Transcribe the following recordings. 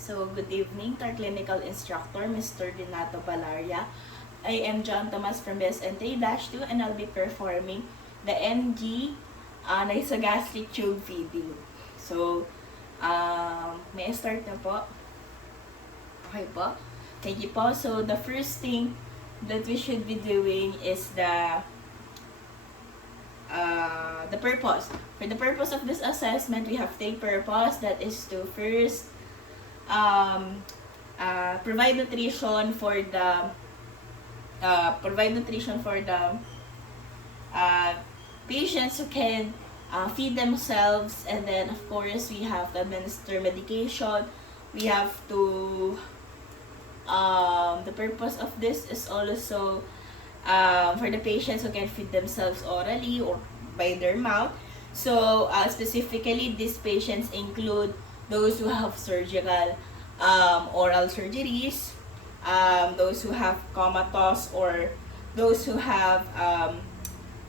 So, good evening to our clinical instructor, Mr. Renato Balaria. I am John Thomas from BSN3-2 and I'll be performing the NG nasogastric tube feeding. So, may I start na po? Okay po. Thank you po. So, the first thing that we should be doing is the purpose. For the purpose of this assessment, we have three purpose. That is to first provide nutrition for the patients who can feed themselves, and then of course we have to administer medication. We have to the purpose of this is also for the patients who can feed themselves orally or by their mouth. So specifically, these patients include those who have surgical oral surgeries, those who have comatose, or those who have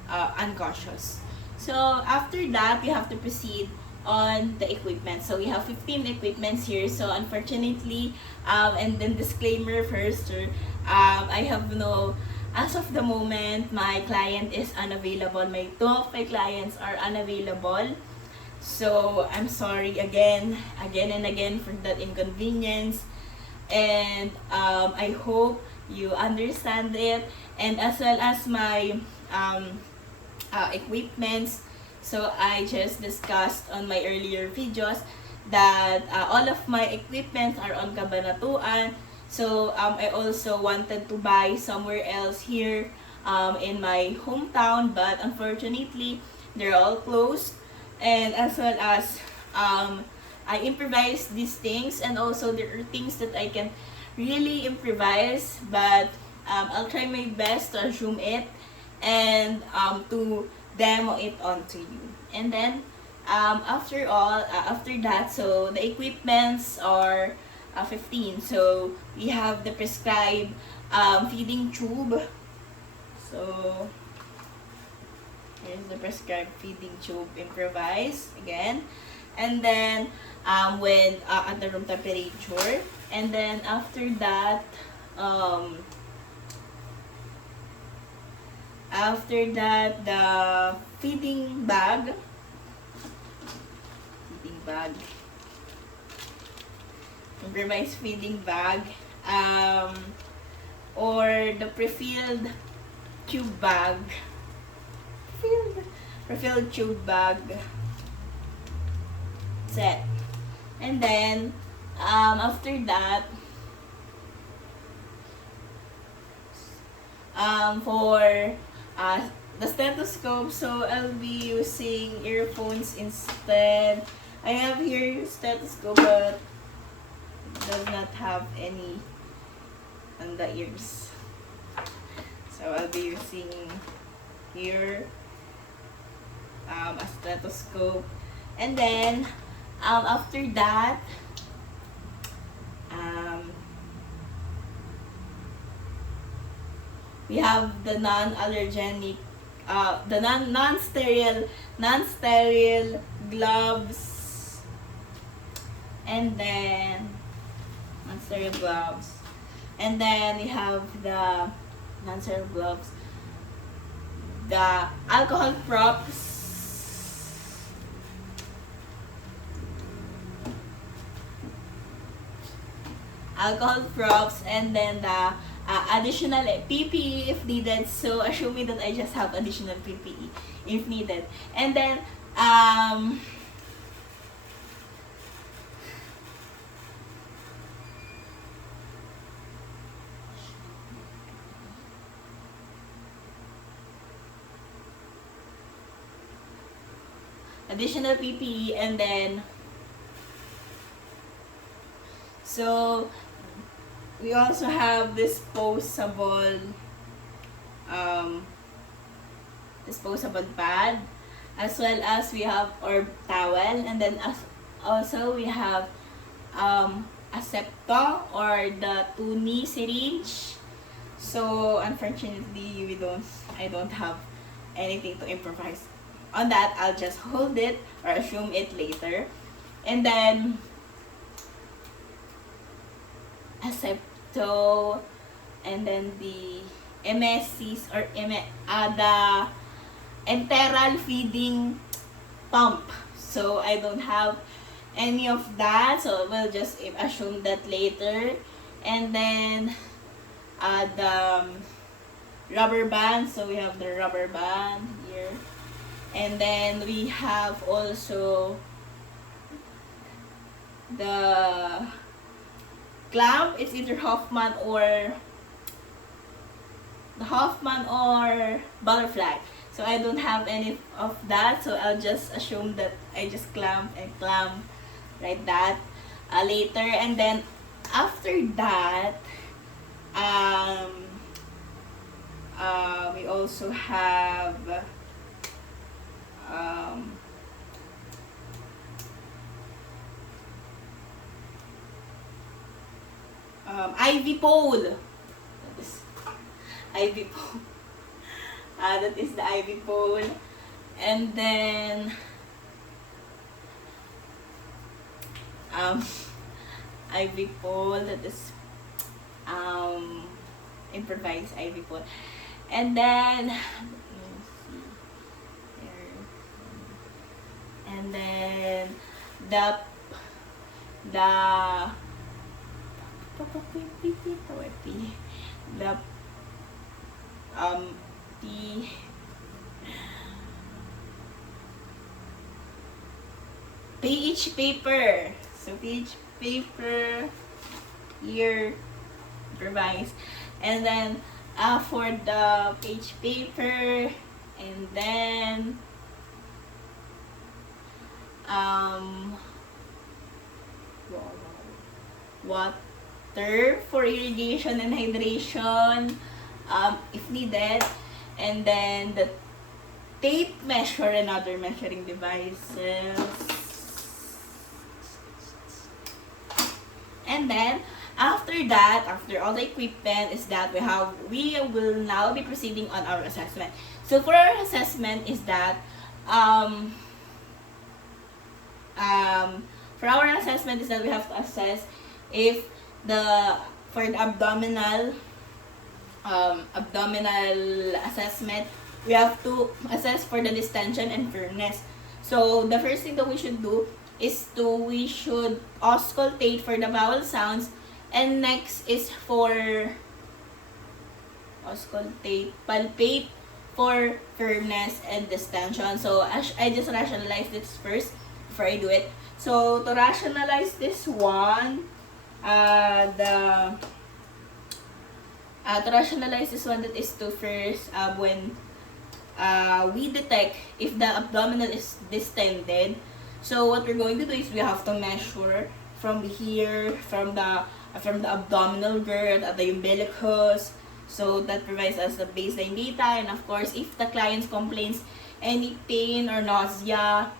unconscious. So after that, we have to proceed on the equipment. So we have 15 equipments here. So unfortunately, and then disclaimer first, I have no, as of the moment, my client is unavailable. My two of my clients are unavailable. So I'm sorry again and again for that inconvenience. And I hope you understand it. And as well as my equipments. So I just discussed on my earlier videos that all of my equipments are on Cabanatuan. So I also wanted to buy somewhere else here in my hometown, but unfortunately they're all closed. And as well as I improvise these things, and also there are things that I can really improvise, but I'll try my best to assume it and to demo it onto you. And then after that, so the equipments are 15. So we have the prescribed feeding tube. So here's the prescribed feeding tube, improvised again. And then when at the room temperature. And then after that, the feeding bag, improvised feeding bag, or the pre-filled tube bag, pre-filled tube bag set. And then after that, for the stethoscope, so I'll be using earphones instead. I have here stethoscope, but does not have any on the ears. So I'll be using here a stethoscope. And then after that, we have the non-allergenic, the non-sterile gloves, and then non-sterile gloves, and then we have the non-sterile gloves, the alcohol props, and then the additional PPE if needed. So assuming that I just have additional PPE if needed. And then additional PPE, and then so we also have disposable pad, as well as we have our towel, and then also we have a septo or the 2-knee syringe. So unfortunately I don't have anything to improvise on that. I'll just hold it or assume it later. And then Asepto, and then the MSCs or the enteral feeding pump. So I don't have any of that, so we'll just assume that later. And then the rubber band, so we have the rubber band here. And then we have also the clamp. It's either Hoffman or butterfly. So I don't have any of that, so I'll just assume that I just clamp and clamp like that later. And then after that, we also have IV pole. That is IV pole. That is the IV pole. And then IV pole, that is improvised IV pole. And then let me see there. And then the pH paper. So pH paper here, improvise. And then for the pH paper, and then water for irrigation and hydration if needed. And then the tape measure and other measuring devices. And then after that, after all the equipment, is that we will now be proceeding on our assessment. So for our assessment is that for our assessment is that we have to assess if for the abdominal assessment, we have to assess for the distension and firmness. So the first thing that we should do is we should auscultate for the vowel sounds, and next is for palpate for firmness and distension. So I just rationalize this first before I do it. So to rationalize this one, to rationalize this one, that is to first when we detect if the abdominal is distended. So what we're going to do is we have to measure from here, from the abdominal girth at the umbilicus. So that provides us the baseline data. And of course, if the client complains any pain or nausea,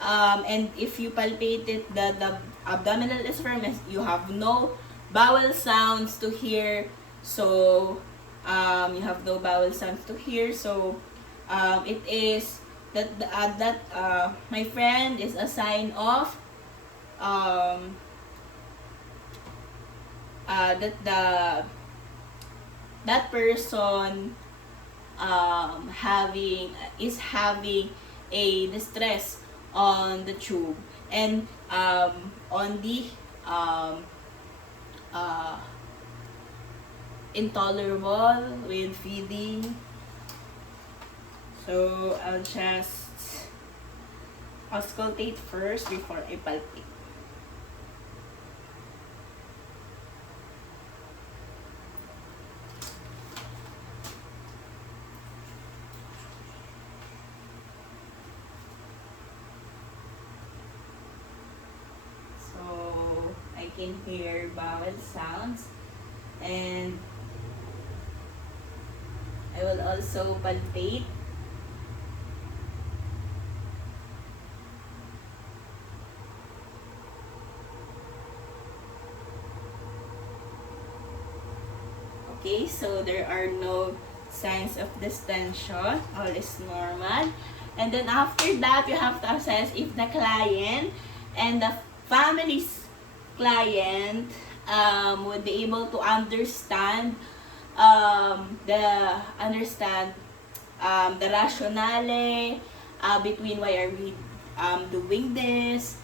and if you palpate it, the abdominal is firm, you have no bowel sounds to hear. So you have no bowel sounds to hear. So it is that my friend is a sign of that person having a distress on the tube and on the intolerable with feeding. So I'll just auscultate first before I palpate. So I can hear vowel sounds, and I will also palpate. Okay, so there are no signs of distension, all is normal. And then after that, you have to assess if the client and the family's client would be able to understand the rationale between why are we doing this,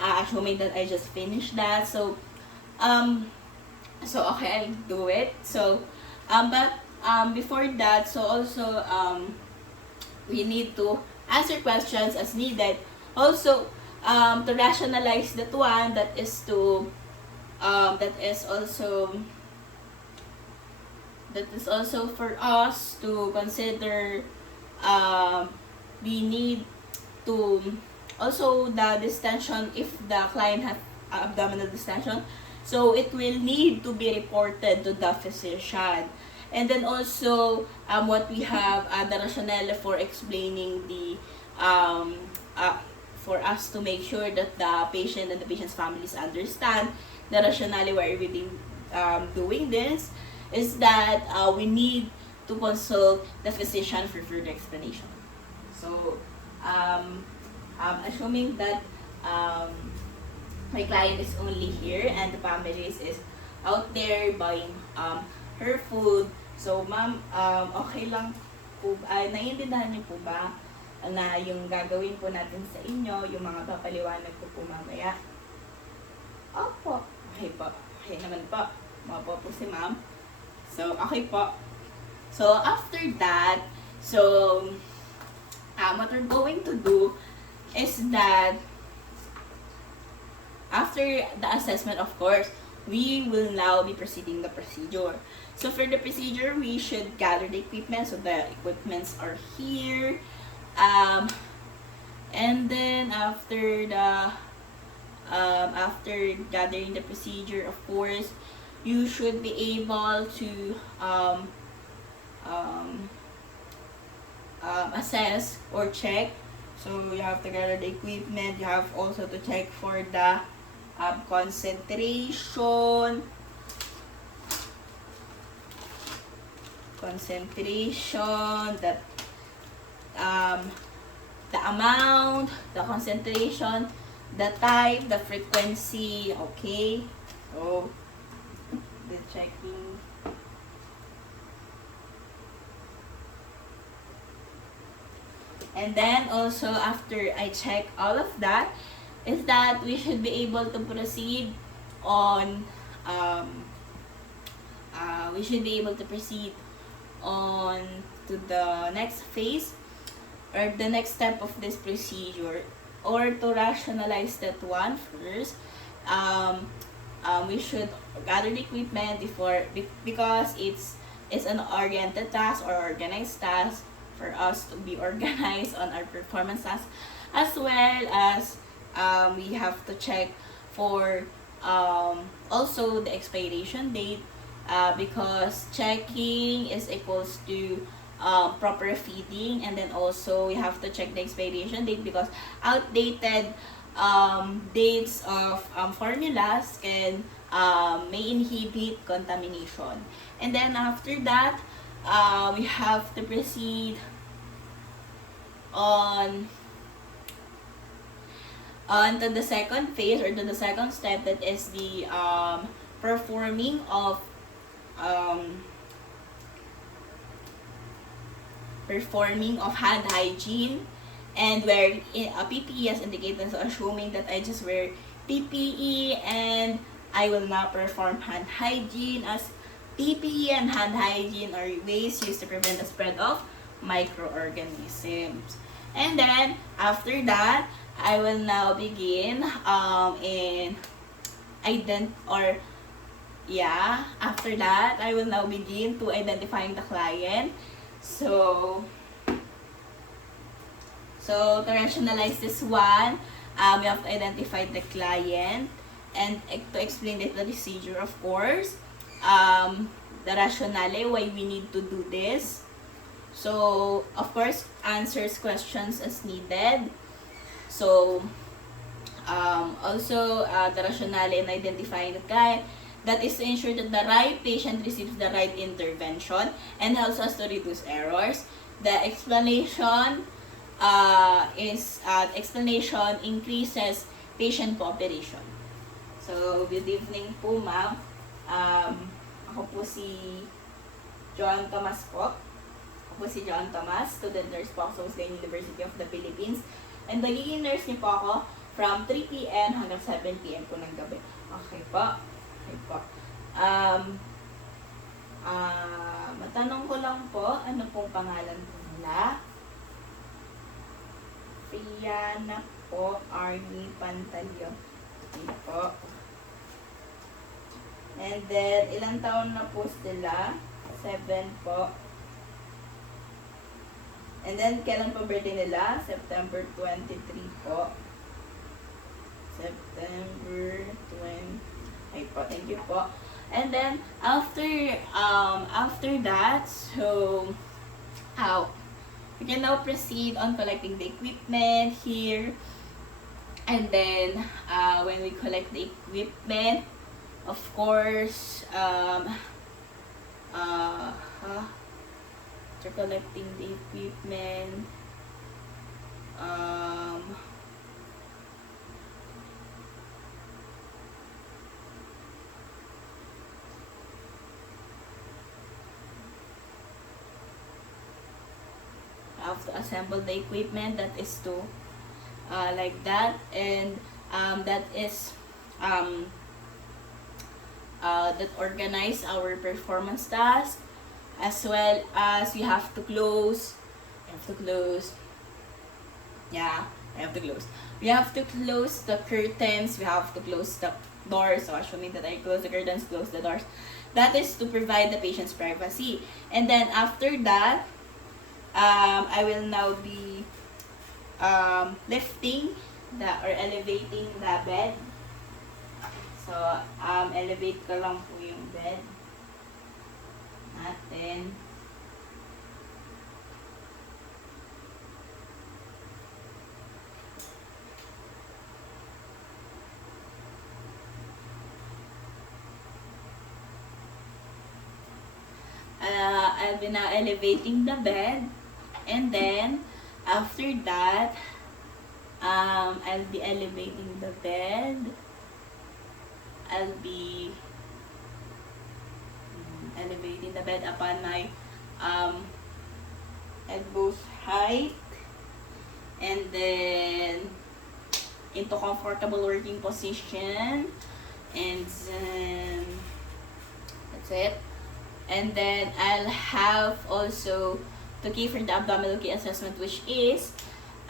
assuming that I just finished that. So okay, I'll do it. But before that, so also we need to answer questions as needed. Also, to rationalize that one, that is also for us to consider. We need to also the distension, if the client has abdominal distension, so it will need to be reported to the physician. And then also what we have the rationale for explaining the for us to make sure that the patient and the patient's families understand the rationale why we're doing this, is that we need to consult the physician for further explanation. So, assuming that my client is only here and the family is out there buying her food, so ma'am, okay lang po, naiintindihan niyo po ba na yung gagawin po natin sa inyo, yung mga papaliwanag ko po mamaya? Opo. Okay po. Okay naman po. Mapo po si ma'am. So, okay po. So, after that, so, what we're going to do is that, after the assessment, of course, we will now be proceeding the procedure. So, for the procedure, we should gather the equipment. So, the equipments are here. And then, after gathering the procedure, of course, you should be able to assess or check. So you have to gather the equipment. You have also to check for the concentration that the amount, the concentration, the type, the frequency. Okay, so the checking. And then also, after I check all of that, is that we should be able to proceed on to the next phase, or the next step of this procedure. Or to rationalize that one first, we should gather the equipment because it's an oriented task or organized task for us to be organized on our performance task, as well as we have to check for also the expiration date, because checking is equals to proper feeding, and then also we have to check the expiration date because outdated dates of formulas can may inhibit contamination. And then after that, we have to proceed on to the second phase, or to the second step, that is the performing of hand hygiene, and where a PPE as indicated. So assuming that I just wear PPE and I will now perform hand hygiene, as PPE and hand hygiene are ways used to prevent the spread of microorganisms. And then after that, I will now begin after that, I will now begin to identifying the client. So to rationalize this one, we have to identify the client and to explain the procedure, of course, the rationale why we need to do this. So, of course, answers questions as needed. So, also the rationale in identifying the client, that is to ensure that the right patient receives the right intervention and helps us to reduce errors. The explanation explanation increases patient cooperation. So, good evening po, ma'am. Ako po si Joan Tomas po. Ako po si Joan Tomas, student nurse po ako sa Wesleyan University of the Philippines. And magiging nurse niyo po ako from 3 p.m. hanggang 7 p.m. po ng gabi. Okay po. Okay po. Matanong ko lang po, ano pong pangalan po nila? Fiana po, Arnie Pantalyo. Okay po. And then, ilang taon na po sila? 7 po. And then, kailan po birthday nila? September 23 po. September 20. Ay po, thank you po. And then, after that, so, we can now proceed on collecting the equipment here. And then, when we collect the equipment, of course, after collecting the equipment, have to assemble the equipment, that is to like that, and that is that organize our performance task, as well as we have to close. We have to close the curtains. We have to close the doors. So assuming that I close the curtains, close the doors. That is to provide the patient's privacy. And then after that, I will now be lifting or elevating the bed. So, elevate ko lang po yung bed natin. I'll be now elevating the bed, and then after that, I'll be elevating the bed. I'll be elevating the bed upon my elbows height, and then into comfortable working position, and then that's it. And then I'll have also to key for the abdominal key assessment, which is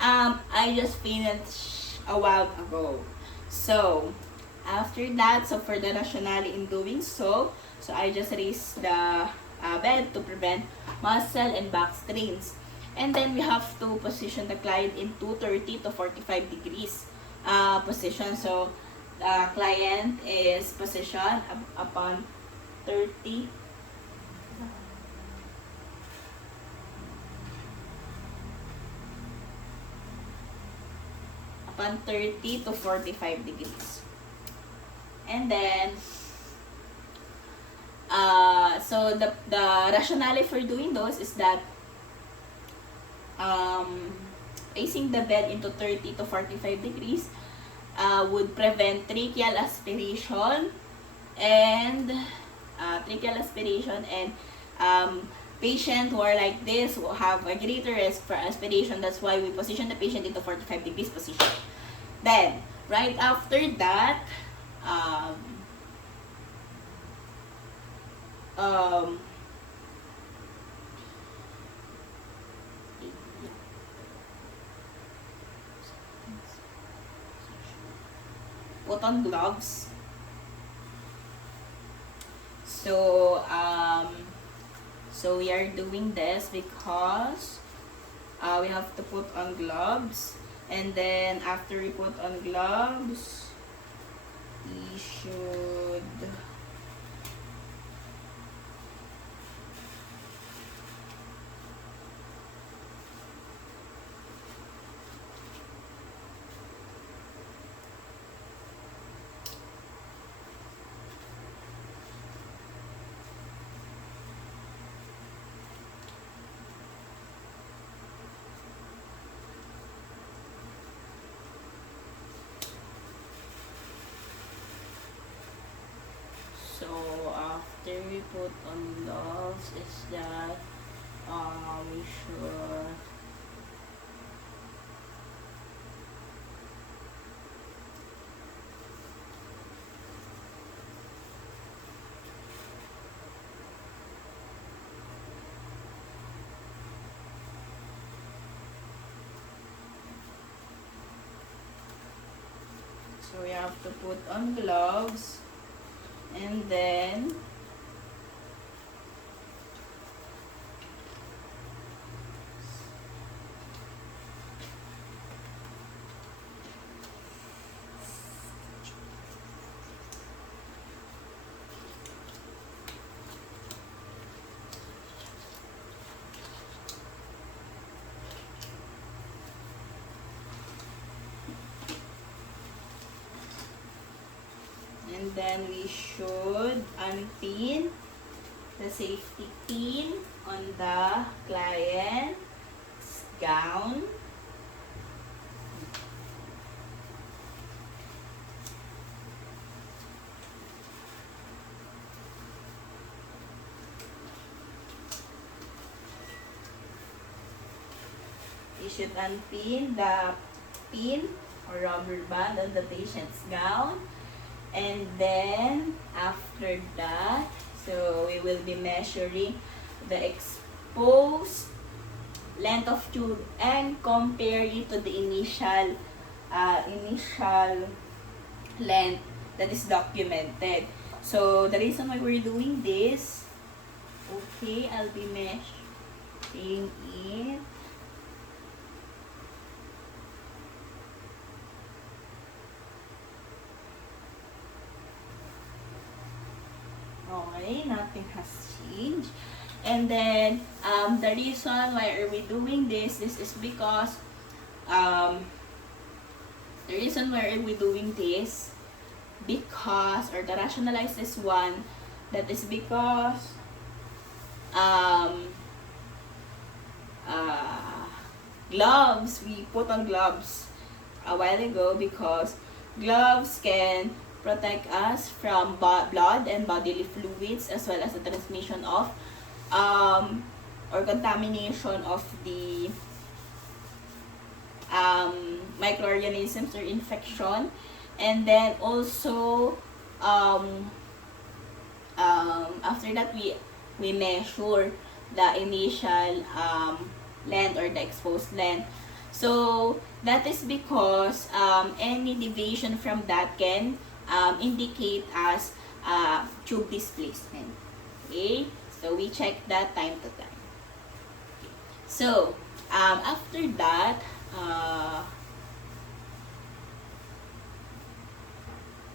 I just finished a while ago. So after that, so for the rationale in doing so I just raised the bed to prevent muscle and back strains. And then we have to position the client in 230 to 45 degrees position. So the client is positioned upon 30 to 45 degrees. And then, so the rationale for doing those is that placing the bed into 30 to 45 degrees would prevent tracheal aspiration and patients who are like this will have a greater risk for aspiration. That's why we position the patient into 45 degrees position. Then, right after that, put on gloves. So we are doing this because we have to put on gloves, and then after we put on gloves, we should after we put on gloves is that we should so we have to put on gloves, and then we should unpin the safety pin on the client's gown. You should unpin the pin or rubber band on the patient's gown. And then, after that, so we will be measuring the exposed length of tube and compare it to the initial length that is documented. So, the reason why we're doing this, okay, I'll be measuring it. Okay, nothing has changed. And then, the reason why are we doing this is because, or to rationalize this one, that is because, gloves, we put on gloves a while ago because gloves can protect us from blood and bodily fluids, as well as the transmission of or contamination of the microorganisms or infection. And then also after that we measure the initial length or the exposed length. So that is because any deviation from that can indicate as tube displacement. Okay, so we check that time to time. So after that,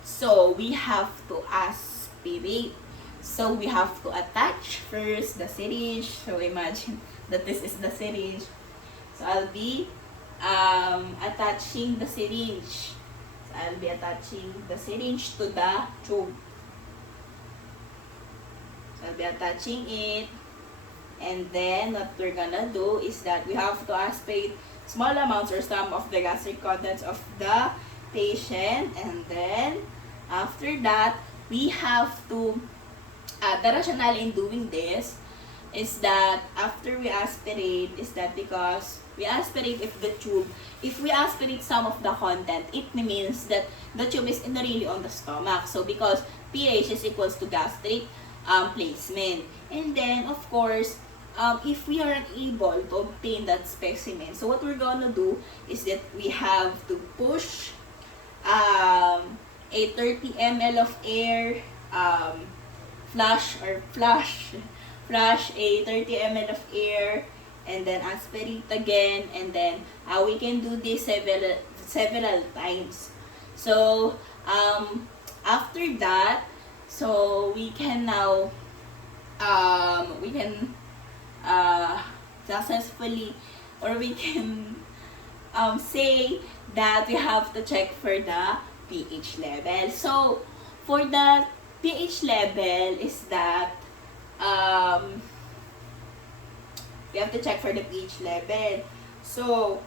so we have to aspirate. So we have to attach first the syringe. So imagine that this is the syringe. So I'll be attaching the syringe. So I'll be attaching the syringe to the tube. So I'll be attaching it. And then what we're gonna do is that we have to aspirate small amounts or some of the gastric contents of the patient. And then after that, we have to, the rationale in doing this is that after we aspirate, is that because we aspirate if we aspirate some of the content, it means that the tube is really on the stomach. So because pH is equals to gastric placement. And then of course, if we are unable to obtain that specimen, so what we're gonna do is that we have to push a 30 ml of air, flush a 30 ml of air, and then aspirate again, and then we can do this several times. So after that, so we can now successfully, or we can say that we have to check for the pH level. So for the pH level is that we have to check for the pH level. So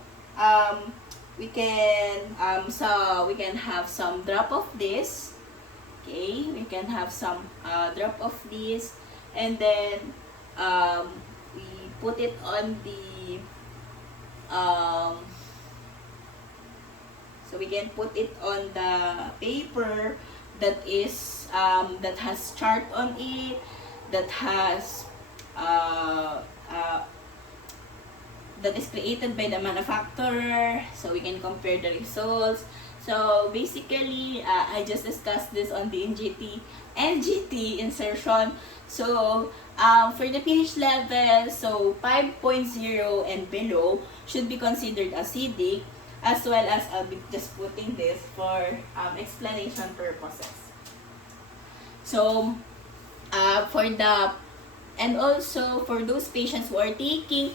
we can have some drop of this, Okay, we can have some drop of this, and then we put it on the so we can put it on the paper that is that has chart on it, that has uh, uh, that is created by the manufacturer, so we can compare the results. So basically, I just discussed this on the NGT insertion. So for the pH level, so 5.0 and below should be considered acidic, as well as I'll be just putting this for explanation purposes. So for the, and also for those patients who are taking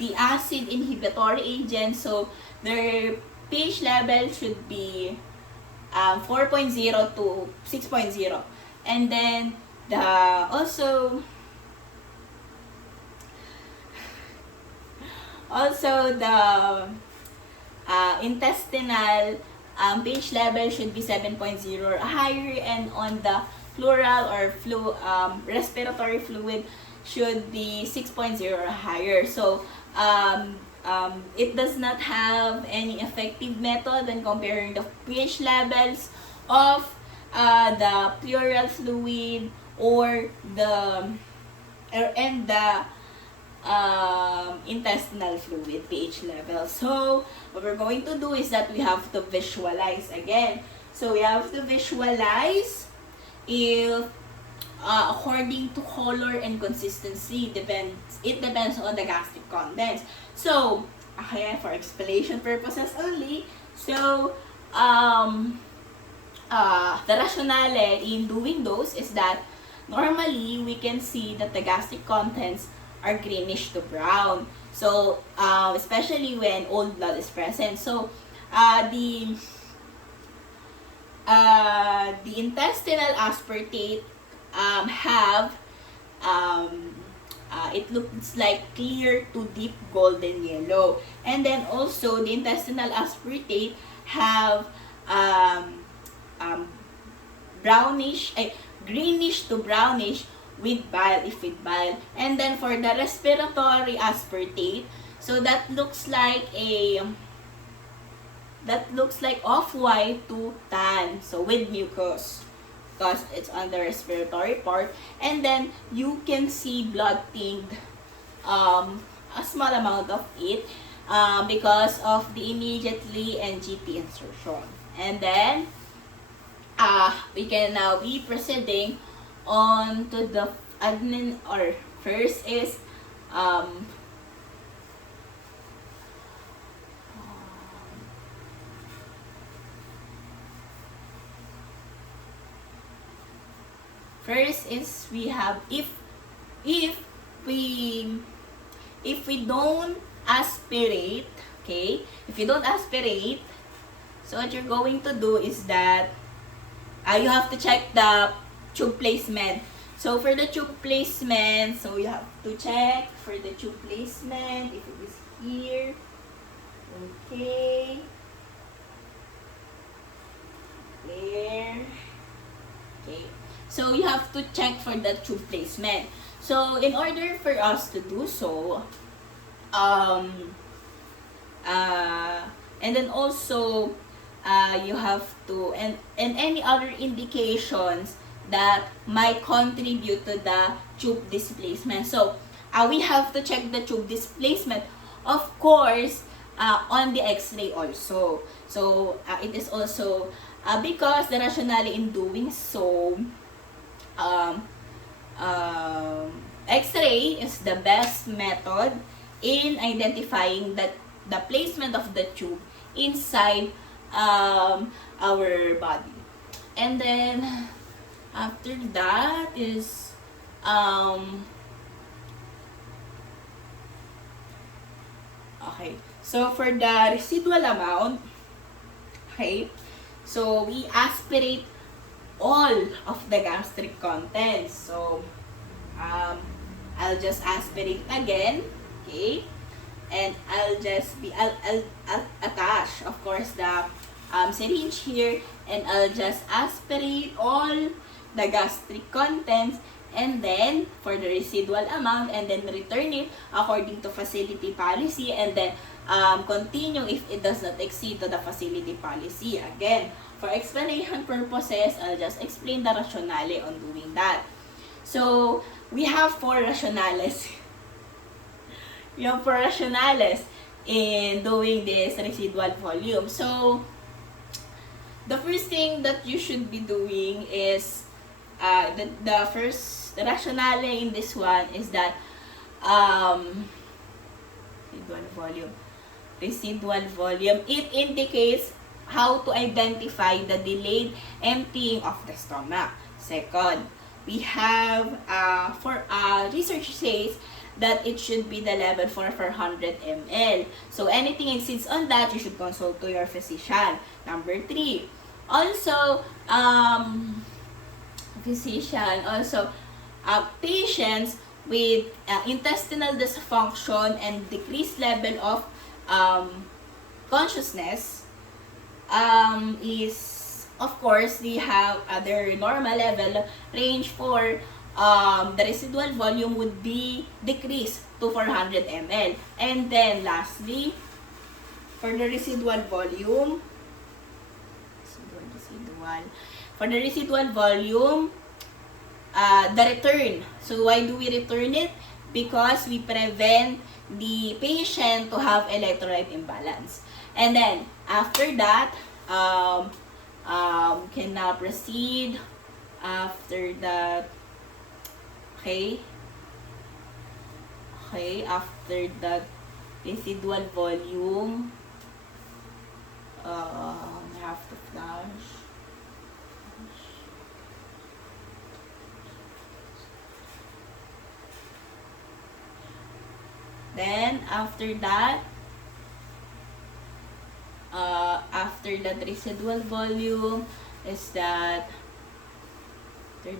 the acid inhibitory agent, so their pH level should be 4.0 to 6.0. And then the also the intestinal pH level should be 7.0 or higher, and on the pleural or respiratory fluid should be 6.0 or higher. So it does not have any effective method when comparing the pH levels of the pleural fluid or the intestinal fluid pH level. So what we're going to do is that we have to visualize again. So we have to visualize if according to color and consistency, it depends on the gastric contents. So okay, for explanation purposes only, so the rationale in doing those is that normally we can see that the gastric contents are greenish to brown. So especially when old blood is present. So the intestinal aspartate have it looks like clear to deep golden yellow, and then also the intestinal aspartate have brownish, greenish to brownish with bile, if with bile. And then for the respiratory aspartate, so that looks like off-white to tan, so with mucus, because it's on the respiratory part. And then you can see blood tinged, a small amount of it, because of the immediately NGT insertion. And then we can now be proceeding on to the admin, or first is we have, if we don't aspirate, okay, if you don't aspirate, so what you're going to do is that you have to check the tube placement. So for the tube placement, so you have to check for the tube placement if it is here. Okay. There. Okay. So you have to check for the tube placement. So in order for us to do so, and then also you have to, and any other indications that might contribute to the tube displacement. So we have to check the tube displacement, of course, on the x-ray also. So it is also because the rationale in doing so, x-ray is the best method in identifying the placement of the tube inside our body. And then after that is okay, so for the residual amount, okay, so we aspirate all of the gastric contents. So I'll just aspirate again, okay, and I'll attach, of course, the syringe here, and I'll just aspirate all the gastric contents, and then for the residual amount, and then return it according to facility policy, and then continue if it does not exceed to the facility policy. Again, for explanation purposes, I'll just explain the rationale on doing that. So, we have 4 rationales. We have 4 rationales in doing this residual volume. So, the first thing that you should be doing is, the first rationale in this one is that, residual volume, it indicates how to identify the delayed emptying of the stomach. Second, we have, research says that it should be the level for 400 ml. So, anything exceeds on that, you should consult to your physician. Number 3, also, patients with intestinal dysfunction and decreased level of consciousness, is, of course, they have their normal level range for the residual volume would be decreased to 400 ml. And then lastly, for the residual volume, the return. So why do we return it? Because we prevent the patient to have electrolyte imbalance. And then after that, can now proceed after that. Okay, after that residual volume, I have to flush. Then after that residual volume is that okay,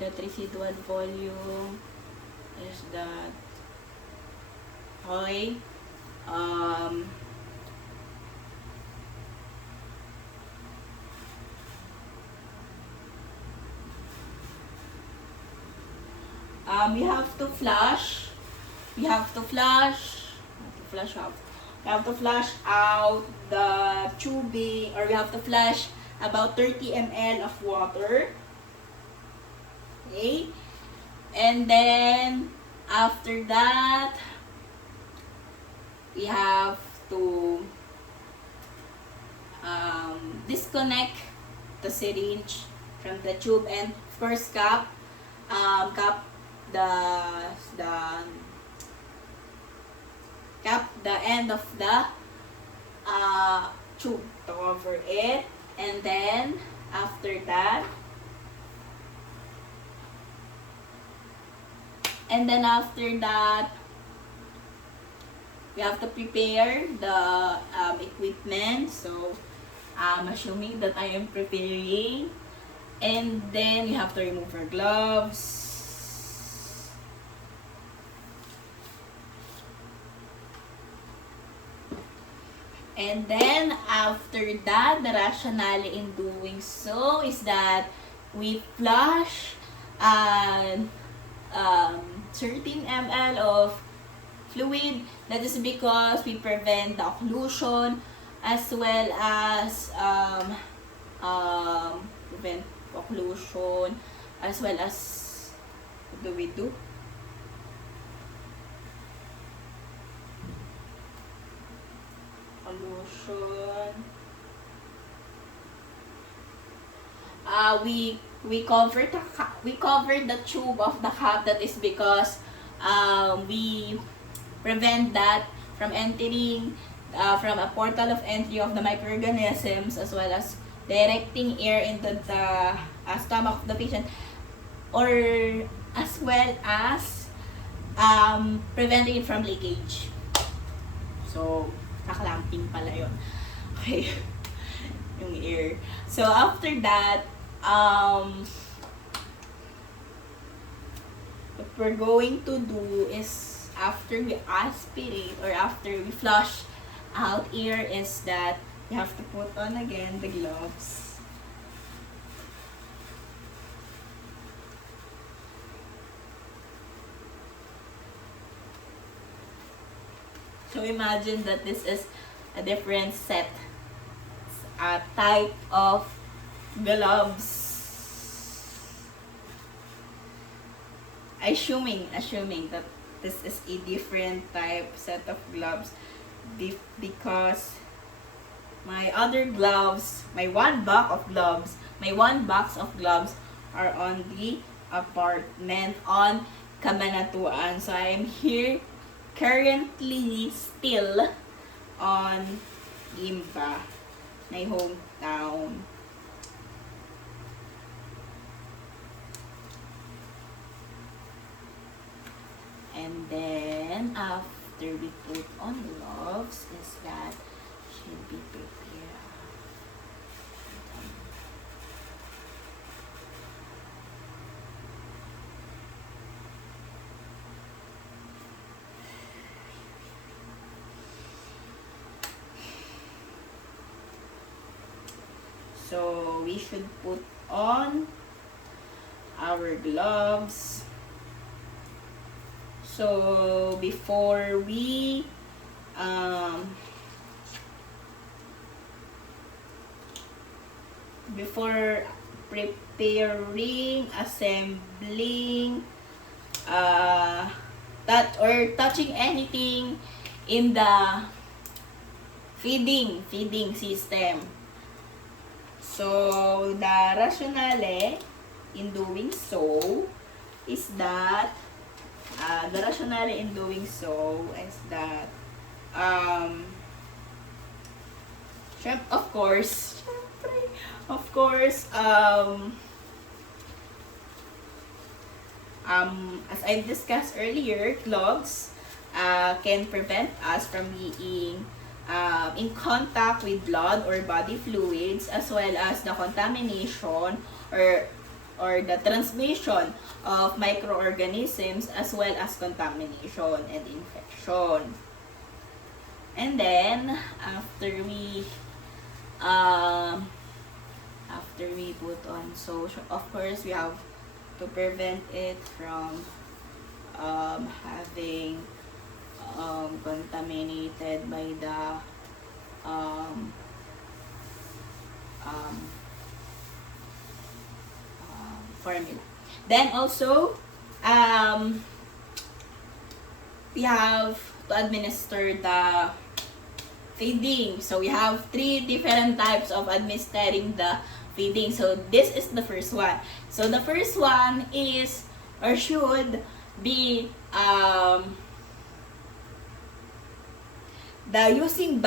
we have to flush out the tubing, or we have to flush about 30 ml of water. Okay, and then after that, we have to disconnect the syringe from the tube, and first cap the end of the tube to cover it, and then after that, we have to prepare the equipment. So I'm assuming that I am preparing, and then you have to remove your gloves. And then after that, the rationale in doing so is that we flush 13 ml of fluid. That is because we prevent the occlusion, as well as what do we do? We cover the tube of the cup. That is because we prevent that from entering from a portal of entry of the microorganisms, as well as directing air into the stomach of the patient, or as well as preventing it from leakage. So, clamping pala yun. Okay. Yung air. So, after that, what we're going to do is, after we aspirate or after we flush out air, is that You have to put on again the gloves. So imagine that this is a different set, a type of gloves. Assuming that this is a different type set of gloves because my other gloves, my one box of gloves are on the apartment on Cabanatuan. So I am here currently still on Gimba, my hometown. And then after we put on gloves is that should be prepared. So we should put on our gloves. So before we before preparing, assembling, touching anything in the feeding system. So the rationale in doing so is that of course, as I discussed earlier, gloves can prevent us from being in contact with blood or body fluids, as well as the contamination or the transmission of microorganisms, as well as contamination and infection. And then after we put on, so of course we have to prevent it from having contaminated by the formula. Then also we have to administer the feeding. So we have 3 different types of administering the feeding. So this is the first one. So the first one is or should be the using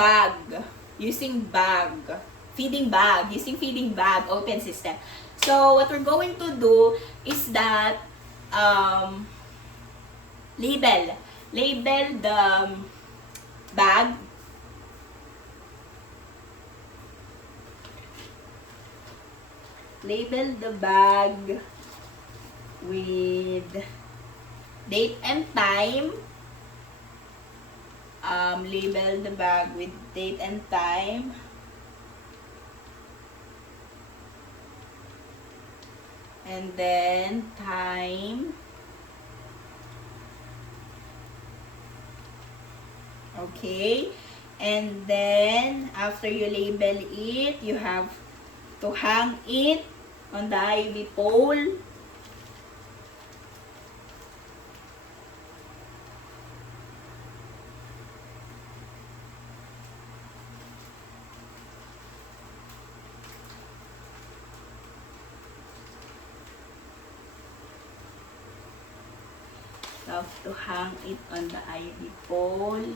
feeding bag open system. So what we're going to do is that label the bag with date and time. Label the bag with date and time. And then time. Okay. And then after you label it, you have to hang it on the ivy pole. You have to hang it on the ivy pole.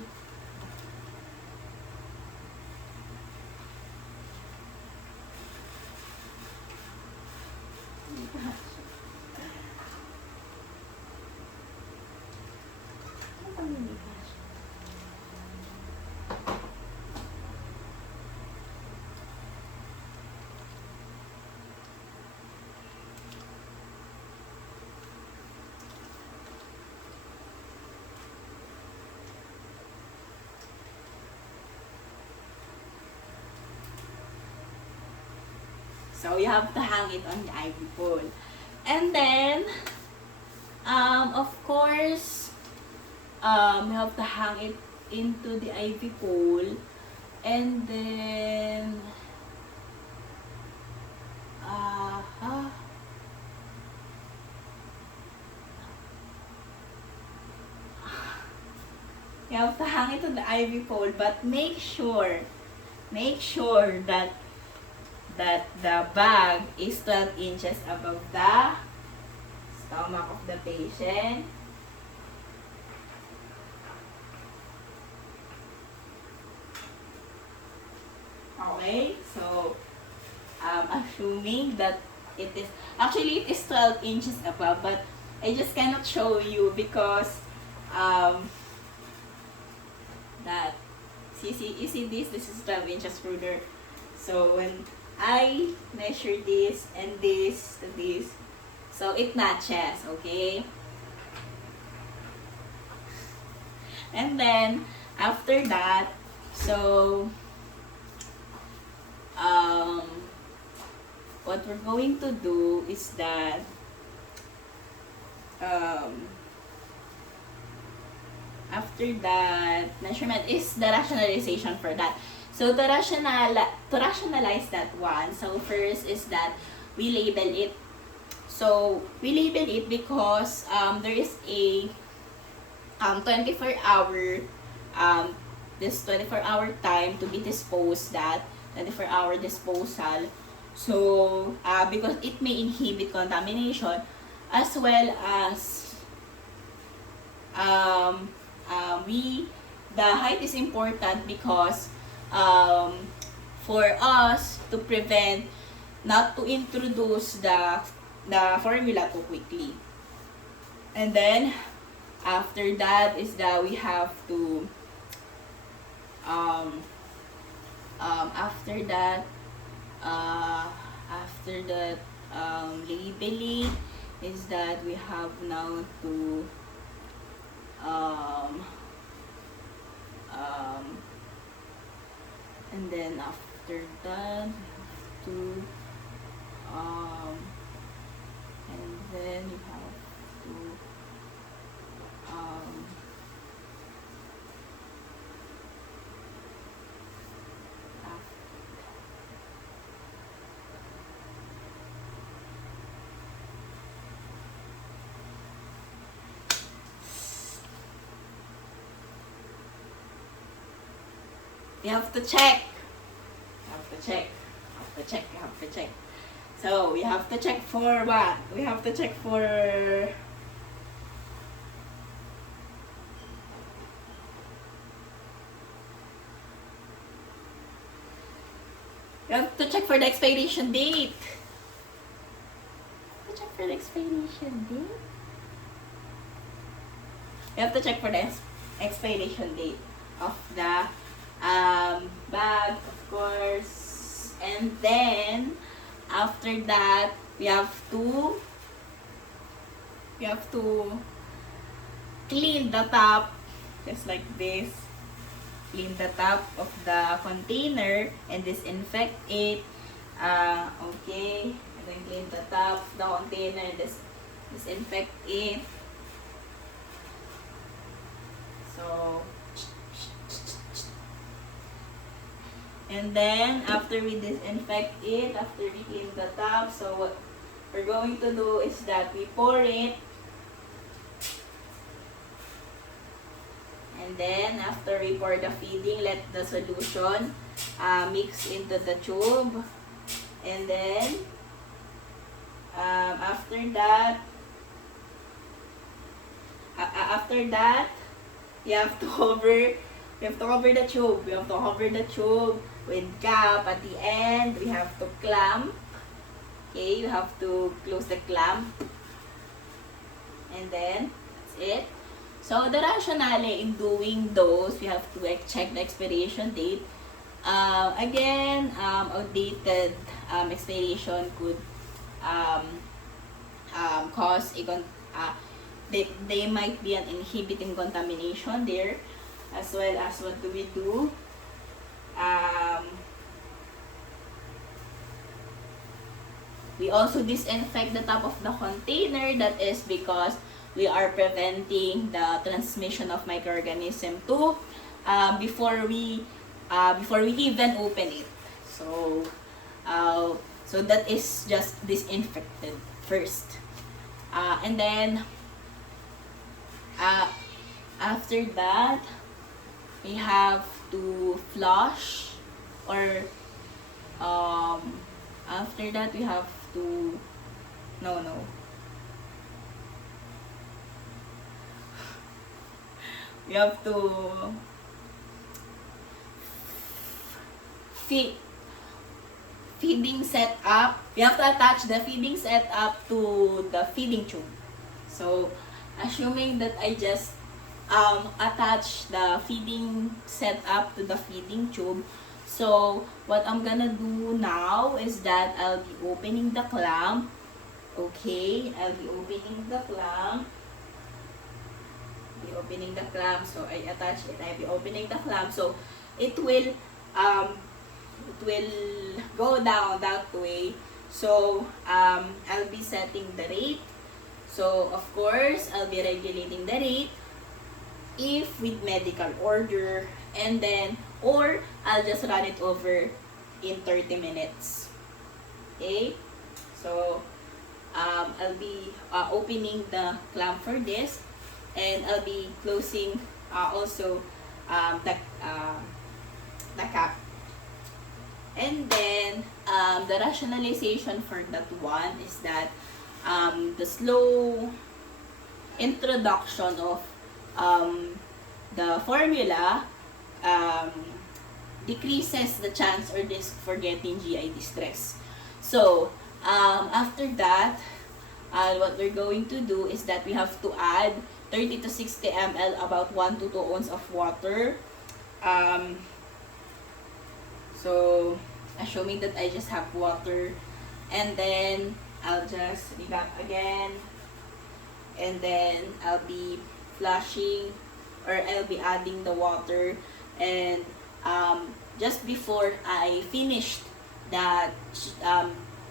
So you have to hang it on the ivy pole. And then, of course, you have to hang it into the ivy pole. And then, you have to hang it to the ivy pole, but make sure that the bag is 12 inches above the stomach of the patient. Okay, so assuming that it is, actually it is 12 inches above, but I just cannot show you because that you see this is 12 inches further. So when I measure this and this to this, so it matches, okay? And then after that, so what we're going to do is that after that measurement is the rationalization for that. So to rationalize that one, so first is that we label it. So we label it because there is a 24-hour this 24-hour time to be disposed, that 24-hour disposal. So because it may inhibit contamination, as well as the height is important because for us to prevent not to introduce the formula too quickly. And then after that is that we have to after that labeling is that we have now to and then after that we have to and then we have to you have to check. So we have to check for what? We have to check for the expiration date. You have to check for the expiration date. You have to check for the expiration date of the bag, of course. And then after that we have to clean the top, just like this. Clean the top of the container and disinfect it. Okay, and then clean the top of the container and disinfect it. So, and then after we disinfect it, after we clean the top, so what we're going to do is that we pour it. And then after we pour the feeding, let the solution mix into the tube. And then after that you have to cover the tube. We have to cover the tube with cap at the end. We have to clamp. Okay, you have to close the clamp. And then that's it. So the rationale in doing those, we have to check the expiration date. Again, outdated expiration could cause they might be an inhibiting contamination there, as well as what do we do? We also disinfect the top of the container. That is because we are preventing the transmission of microorganism to before we even open it. So so that is just disinfected first. And then after that, we have to flush, or after that we have to no we have to feeding setup. We have to attach the feeding setup to the feeding tube. So assuming that I just attach the feeding setup to the feeding tube, so what I'm gonna do now is that I'll be opening the clamp. Okay, I'll be opening the clamp. So I attach it. I'll be opening the clamp. So it will go down that way. So I'll be setting the rate. So of course I'll be regulating the rate if with medical order, and then or I'll just run it over in 30 minutes. Okay, so I'll be opening the clamp for this, and I'll be closing also the cap. And then the rationalization for that one is that the slow introduction of the formula decreases the chance or risk for getting GI distress. So after that, what we're going to do is that we have to add 30 to 60 ml, about 1 to 2 ounces of water. So assuming that I just have water, and then I'll just recap again, and then I'll be flushing, or I'll be adding the water, and just before I finished that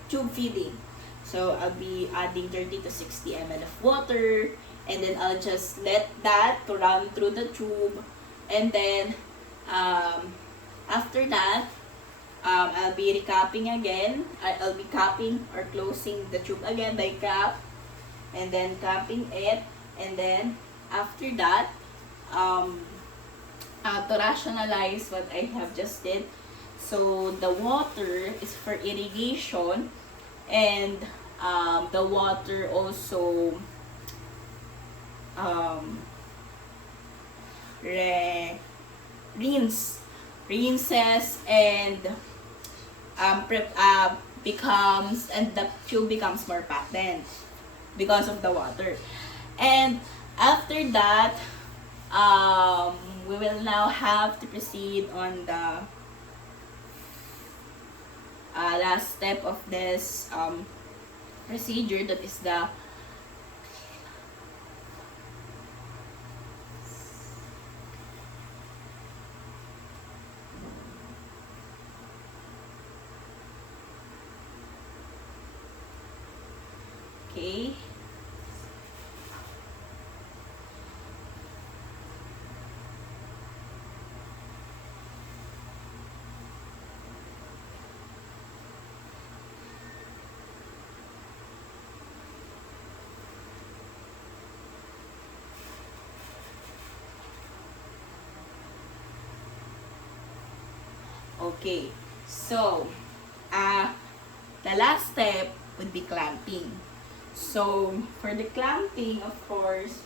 tube feeding, so I'll be adding 30 to 60 ml of water, and then I'll just let that to run through the tube, and then after that I'll be recapping again. I'll be capping or closing the tube again by cap, and then capping it, and then after that to rationalize what I have just did. So the water is for irrigation, and the water also rinses and becomes, and the tube becomes more patent because of the water. And after that, we will now have to proceed on the last step of this procedure, that is the okay. Okay, so the last step would be clamping. So for the clamping, of course,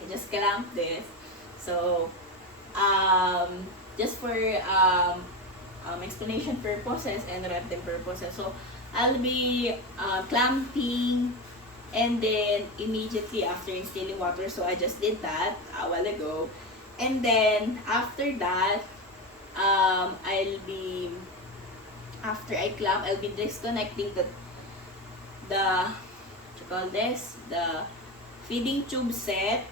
I just clamp this. So just for explanation purposes and random purposes, so I'll be clamping, and then immediately after instilling water. So I just did that a while ago, and then after that, after I clamp, I'll be disconnecting the what you call this, the feeding tube set,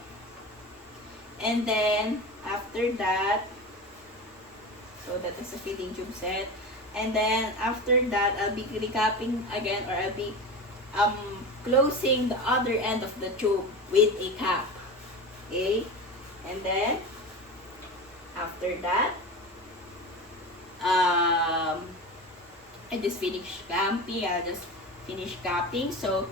and then after that, so that is the feeding tube set, and then after that, I'll be recapping again, or I'll be closing the other end of the tube with a cap. Okay? And then, after that, I just finished camping. I'll just finish capping. So,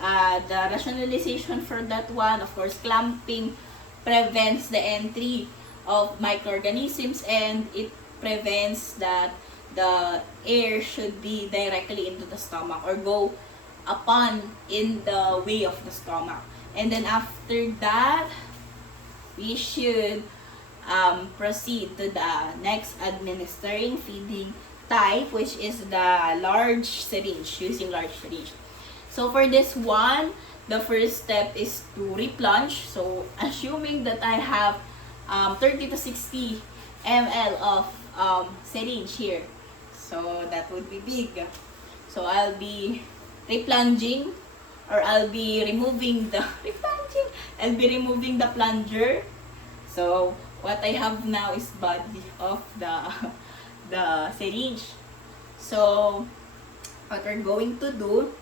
the rationalization for that one, of course, clamping prevents the entry of microorganisms, and it prevents that the air should be directly into the stomach or go upon in the way of the stomach. And then after that, we should proceed to the next administering feeding type, which is the large syringe, using large syringe. So for this one, the first step is to replunge. So assuming that I have 30 to 60 ml of syringe here, so that would be big. So I'll be replunging, or I'll be removing the I'll be removing the plunger. So what I have now is body of the syringe. So what we're going to do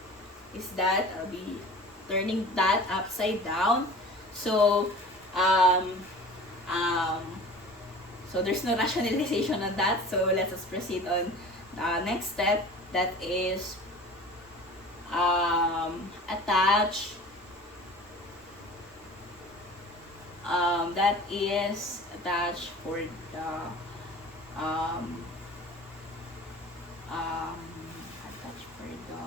is that I'll be turning that upside down. So so there's no rationalization on that. So let us proceed on the next step. That is attach. That is attached for the attached for the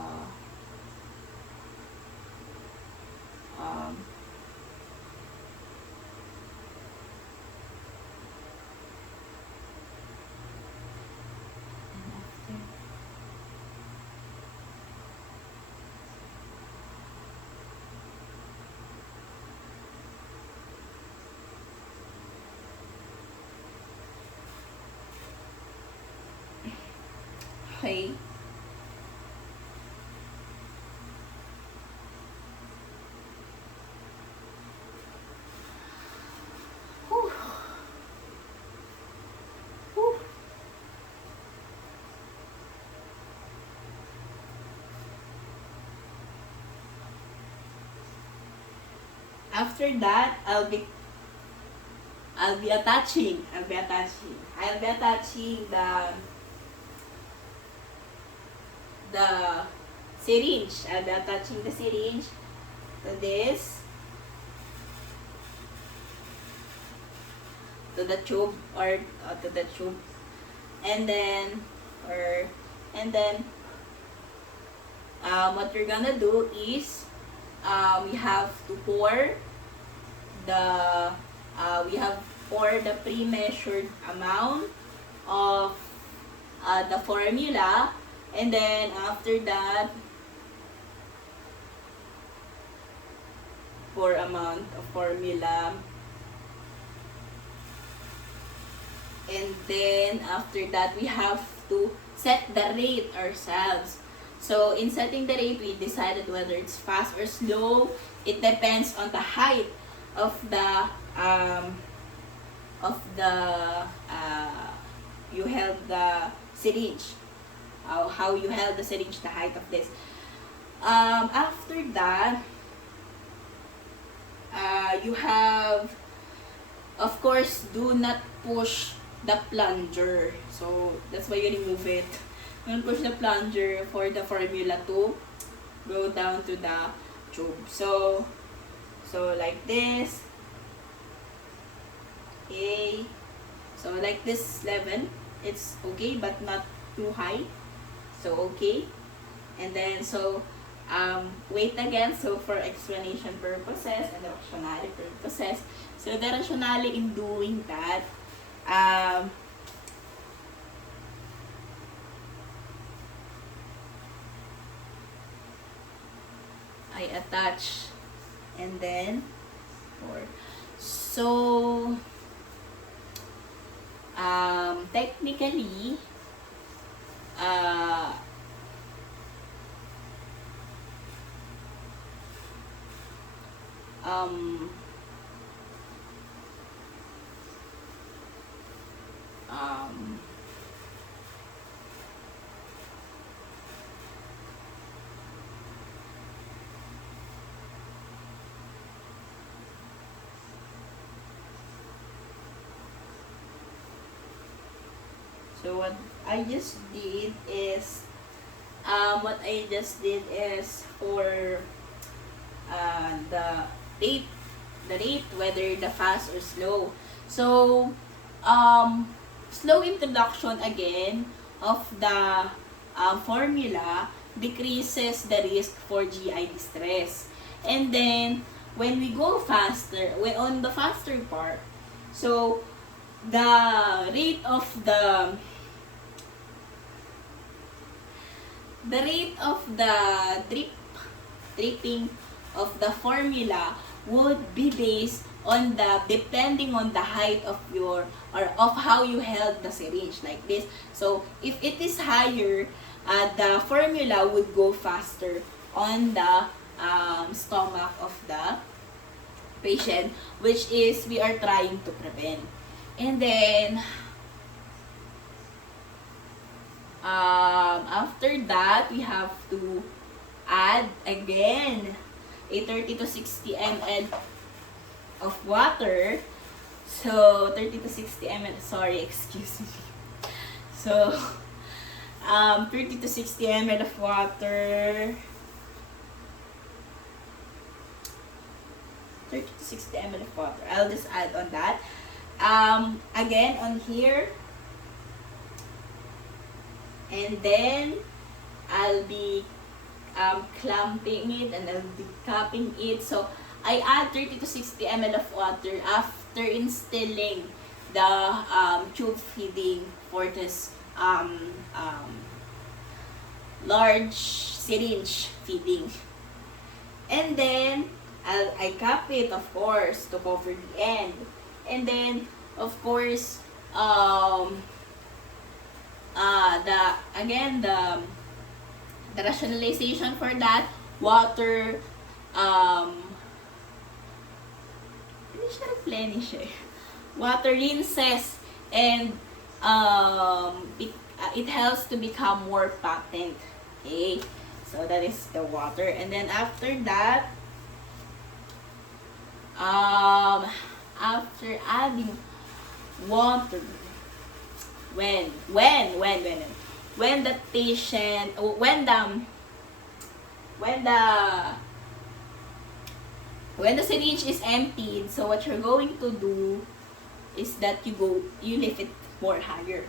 okay. Whew. Whew. After that, I'll be attaching the syringe. I'll be attaching the syringe to this, to the tube, or to the tube, and then what we're gonna do is we have to pour the pre-measured amount of the formula, and then after that, pour amount of formula, and then after that we have to set the rate ourselves. So in setting the rate, we decided whether it's fast or slow. It depends on the height of the you held the syringe, how you held the syringe, the height of this. After that, you have, of course, do not push the plunger. So that's why you remove it. Don't push the plunger for the formula to go down to the tube. So like this. Okay. So like this level, it's okay, but not too high. So okay. And then wait again. So for explanation purposes and rationale purposes. So the rationale in doing that, I attach and then pour. So technically, So what I just did is, for the rate, whether the fast or slow. So, slow introduction again of the formula decreases the risk for GI distress. And then, when we go faster, on the faster part, so the rate of the dripping of the formula would be based on depending on the height of your, or of how you held the syringe, like this. So if it is higher, the formula would go faster on the stomach of the patient, which is we are trying to prevent. And then after that, we have to add again a 30 to 60 ml of water. So 30 to 60 ml, sorry, excuse me. So 30 to 60 ml of water. 30 to 60 ml of water. I'll just add on that. Again on here. And then I'll be clamping it, and I'll be capping it. So I add 30 to 60 ml of water after instilling the tube feeding for this large syringe feeding. And then I cap it, of course, to cover the end. And then, of course, the rationalization for that, water, hindi siya replenish eh. Water rinses, and it helps to become more patent. Okay, so that is the water. And then after that, after adding water, when the patient, when the syringe is emptied, so what you're going to do is that you lift it more higher.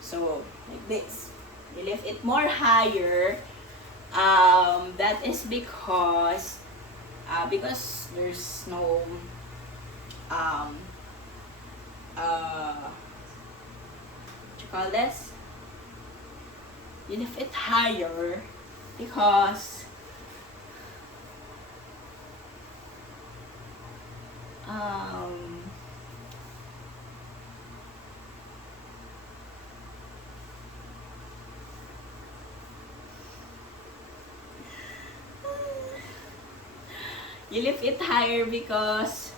So like this, you lift it more higher. That is because there's no what you call this? You lift it higher because you lift it higher because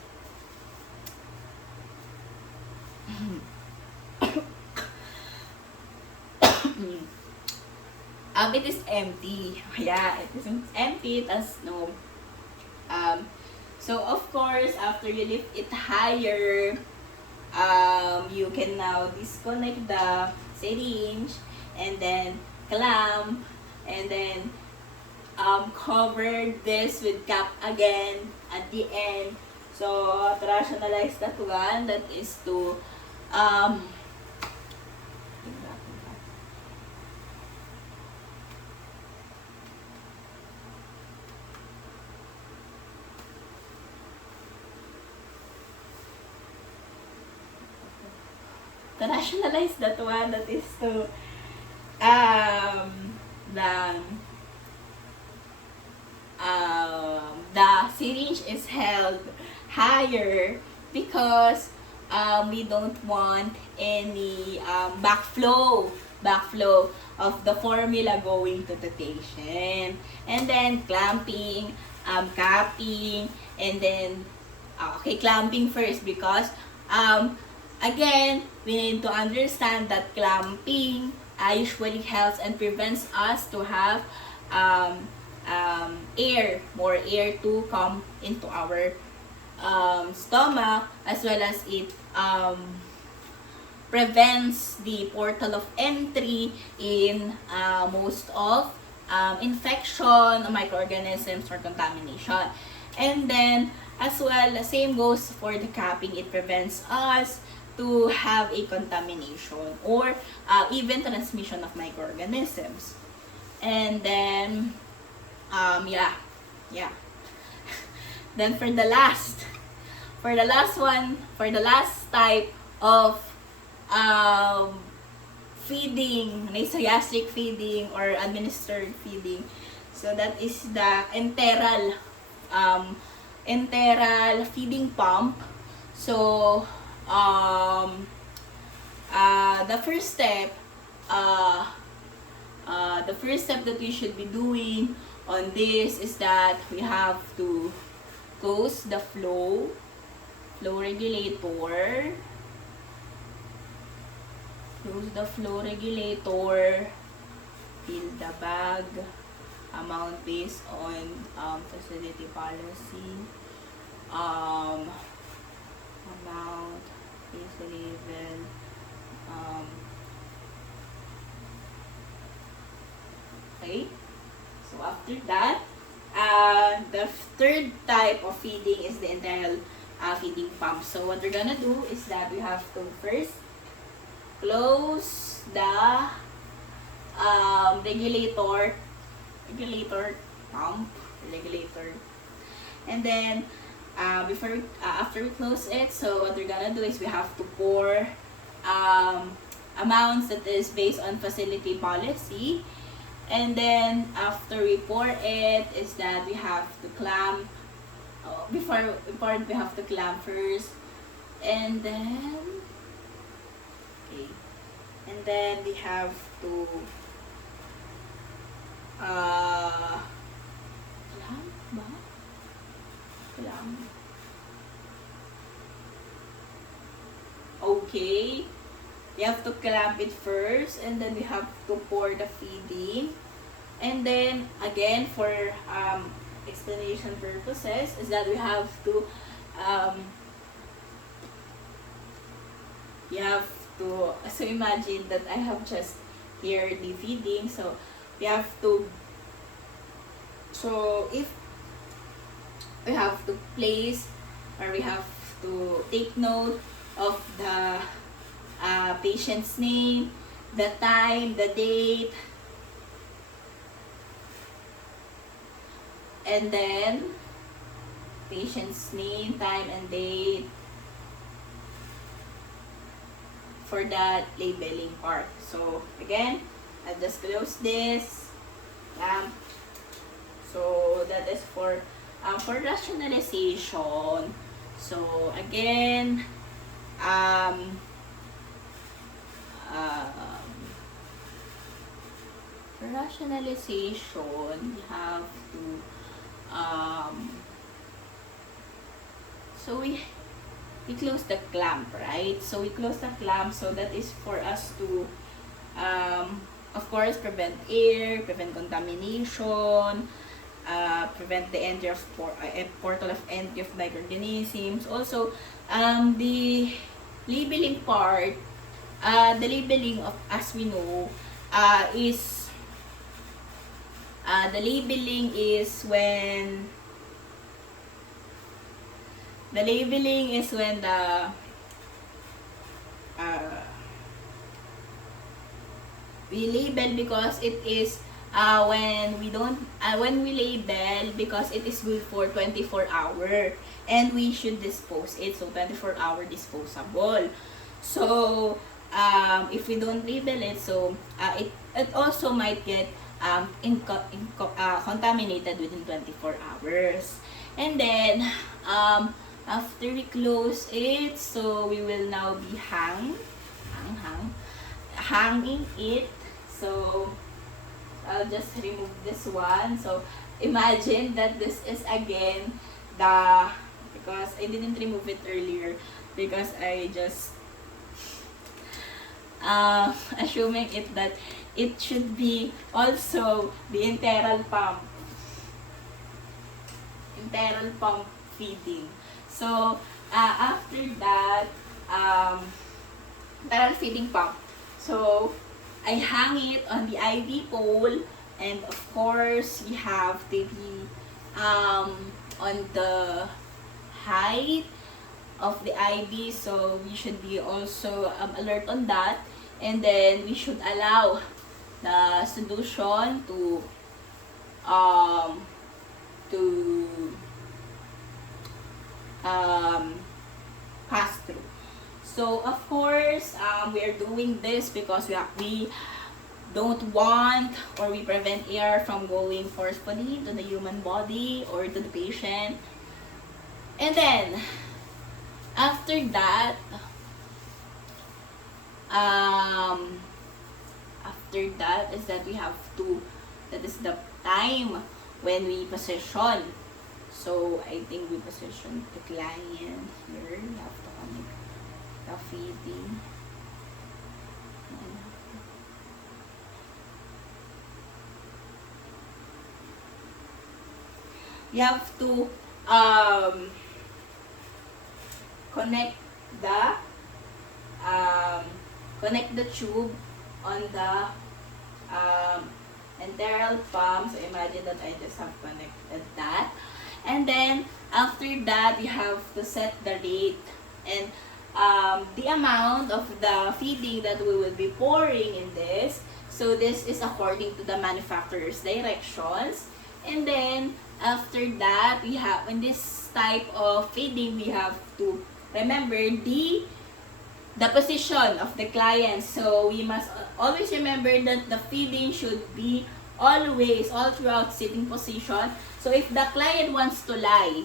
it is empty. Yeah, it is empty. That's no. So of course, after you lift it higher, you can now disconnect the syringe and then clamp, and then cover this with cap again at the end. So to rationalize that one, that is to rationalize that one, that is to the syringe is held higher because we don't want any backflow of the formula going to the patient. And then clamping, capping, and then clamping first, because again, we need to understand that clamping usually helps and prevents us to have more air to come into our stomach, as well as it prevents the portal of entry in most of infection, microorganisms, or contamination. And then, as well, the same goes for the capping. It prevents us to have a contamination or even transmission of microorganisms. And then, yeah. Then for the last type of feeding, nasogastric feeding or administered feeding. So that is the enteral feeding pump. So the first step that we should be doing on this is that we have to close the flow regulator. Fill the bag amount based on facility policy. Amount, base level, okay. So after that, the third type of feeding is the internal feeding pump. So what we're gonna do is that we have to first close the regulator pump, and then after we close it, so what we're gonna do is we have to pour amounts that is based on facility policy. And then after we pour it is that we have to clamp. Before we pour it, we have to clamp first, and then we have to clamp. Okay. We have to clamp it first, and then we have to pour the feeding. And then again, for explanation purposes, is that we have to so imagine that I have just here the feeding, so we have to place, or we have to take note of the patient's name, the time, the date, and then patient's name, time, and date for that labeling part. So again, I just close this. So that is for rationalization. So again, for rationalization, we have to so we close the clamp, right? So we close the clamp, so that is for us to of course prevent air, prevent contamination, prevent the entry of portal of entry of microorganisms. Also, the labeling part, the labeling of, as we know, is the labeling is when we label because it is when we label because it is good for 24 hour, and we should dispose it, so 24-hour disposable. So if we don't label it, so it also might get contaminated within 24 hours. And then after we close it, so we will now be hanging it. So I'll just remove this one. So imagine that this is again because I didn't remove it earlier because I just assuming it that it should be also the enteral pump feeding. So after that, enteral feeding pump. So, I hang it on the IV pole, and of course, we have to be on the height of the IV, so we should be also alert on that. And then we should allow the solution um, to pass through. So of course, we are doing this because we don't want, or we prevent air from going forcefully to the human body or to the patient. And then after that, is that we have to, that is the time when we position. So I think we position the client here. We have to connect the feeding. You have to connect the tube on the enteral pump. So imagine that I just have connected that, and then after that you have to set the rate and the amount of the feeding that we will be pouring in this. So this is according to the manufacturer's directions. And then after that, we have, in this type of feeding, we have to remember the position of the client. So we must always remember that the feeding should be always, all throughout, sitting position. So if the client wants to lie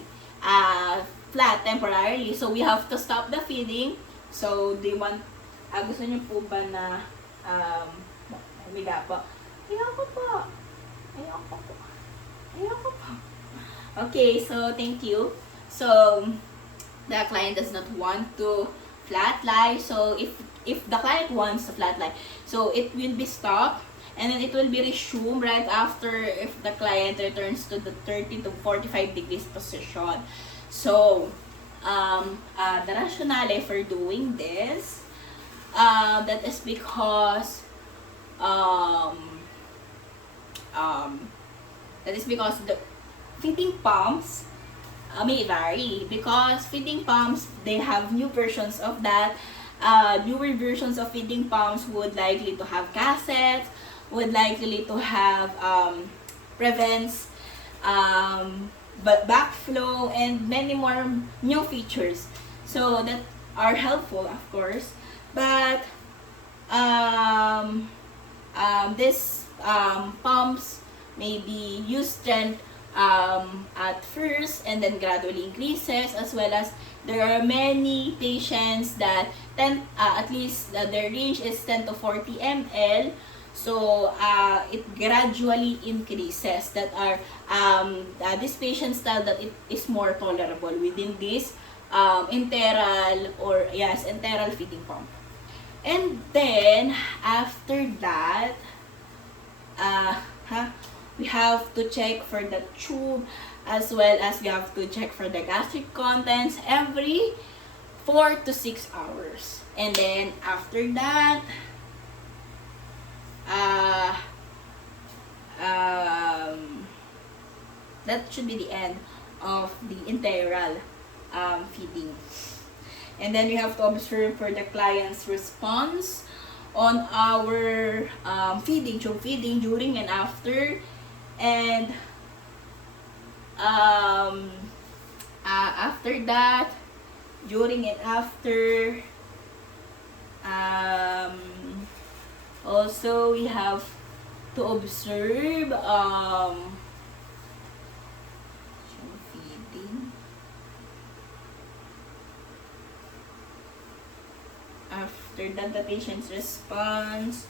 flat temporarily, so we have to stop the feeding. So do you want, gusto niyo po ba na humiga po? Ayoko po. Ayoko po. Ayoko po. Okay, so thank you. So the client does not want to flat lie. So if the client wants to flat lie, so it will be stopped, and then it will be resumed right after if the client returns to the 30 to 45 degrees position. So the rationale for doing this, that is because the feeding pumps may vary, because feeding pumps, they have new versions of that. Newer versions of feeding pumps would likely to have cassettes, would likely to have prevents but backflow, and many more new features, so that are helpful, of course. But this pumps may be used strength at first and then gradually increases, as well as there are many patients that at least their range is 10 to 40 ml. So it gradually increases, that are this patient style that it is more tolerable within this enteral feeding pump. And then after that, we have to check for the tube, as well as we have to check for the gastric contents every 4 to 6 hours. And then after that, that should be the end of the enteral feeding. And then we have to observe for the client's response on our tube feeding during and after. And after that, during and after, also we have to observe feeding after that, the patient's response.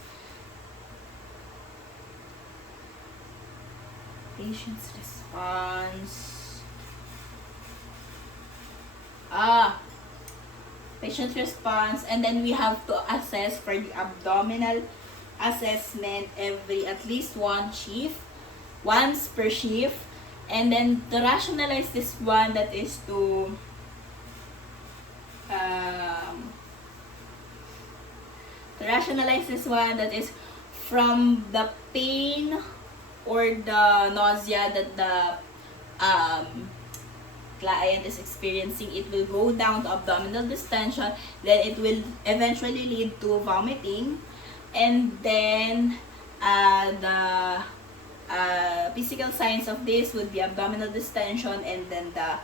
Patient's response, and then we have to assess for the abdominal assessment every at least once per shift. And then to rationalize this one, that is to rationalize this one, that is from the pain or the nausea that the client is experiencing, it will go down to abdominal distension, then it will eventually lead to vomiting, and then the physical signs of this would be abdominal distension, and then the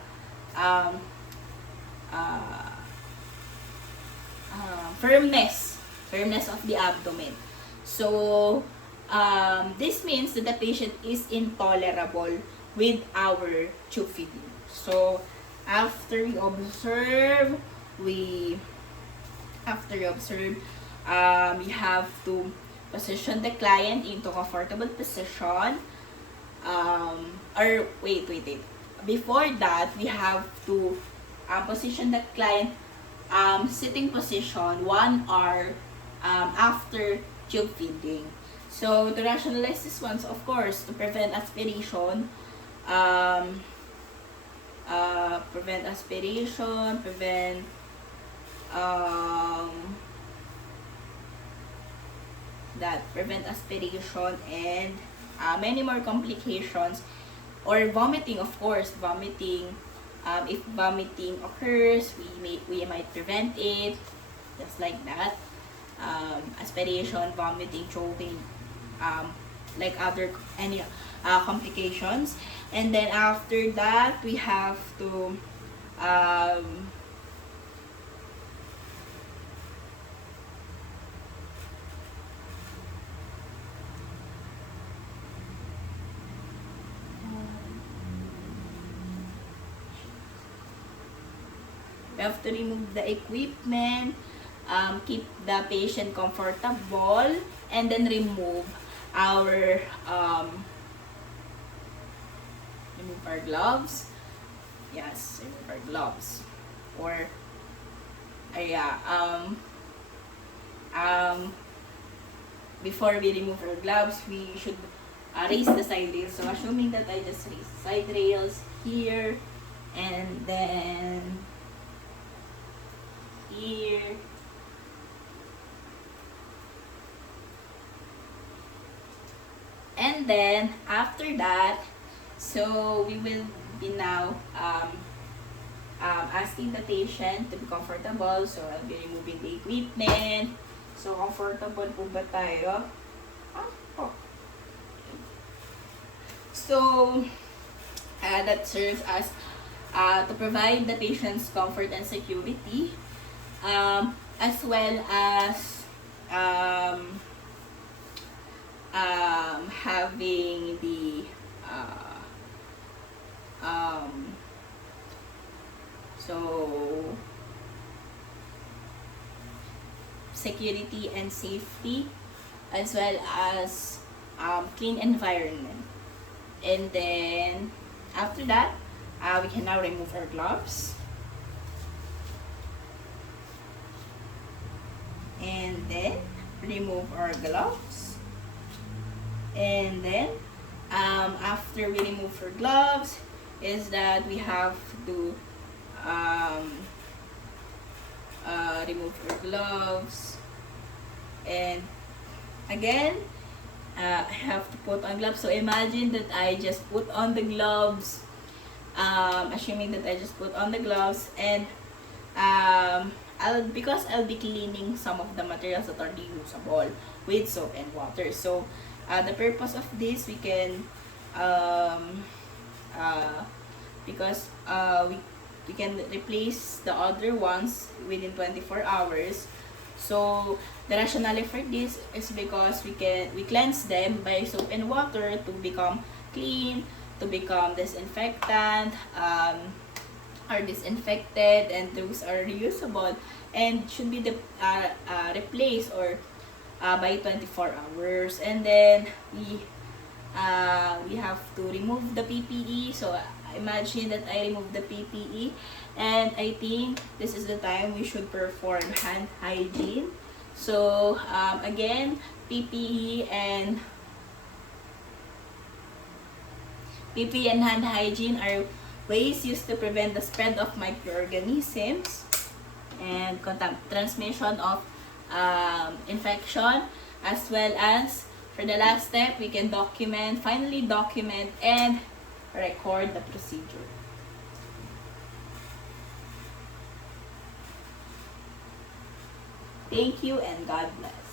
firmness of the abdomen. So this means that the patient is intolerable with our tube feeding. So after we observe, we have to position the client into comfortable position. Or wait. Before that, we have to position the client sitting position 1 hour after tube feeding. So to rationalize this one, so of course, to prevent aspiration, prevent aspiration and many more complications, or vomiting, of course. If vomiting occurs, we might prevent it, just like that. Aspiration, vomiting, choking, like any complications. And then after that, we have to remove the equipment, keep the patient comfortable, and then remove our gloves. Yes, remove our gloves. Or before we remove our gloves, we should raise the side rails. So assuming that I just raise the side rails here, and then here, and then after that, so we will be now asking the patient to be comfortable. So I'll be removing the equipment. So comfortable po ba tayo? So that serves as to provide the patient's comfort and security, as well as having the security and safety, as well as clean environment. And then after that, we can now remove our gloves. And then remove our gloves. And then after we remove our gloves, is that we have to remove our gloves, and again I have to put on gloves. So imagine that I just put on the gloves, assuming that I just put on the gloves, and because I'll be cleaning some of the materials that are reusable with soap and water. So the purpose of this, we can because we can replace the other ones within 24 hours. So the rationale for this is because we cleanse them by soap and water to become clean, to become disinfectant, are disinfected, and those are reusable and should be replaced or by 24 hours. And then we have to remove the PPE. So imagine that I remove the PPE, and I think this is the time we should perform hand hygiene. So again, PPE and hand hygiene are ways used to prevent the spread of microorganisms and transmission of infection, as well as for the last step, we can finally document and record the procedure. Thank you and God bless.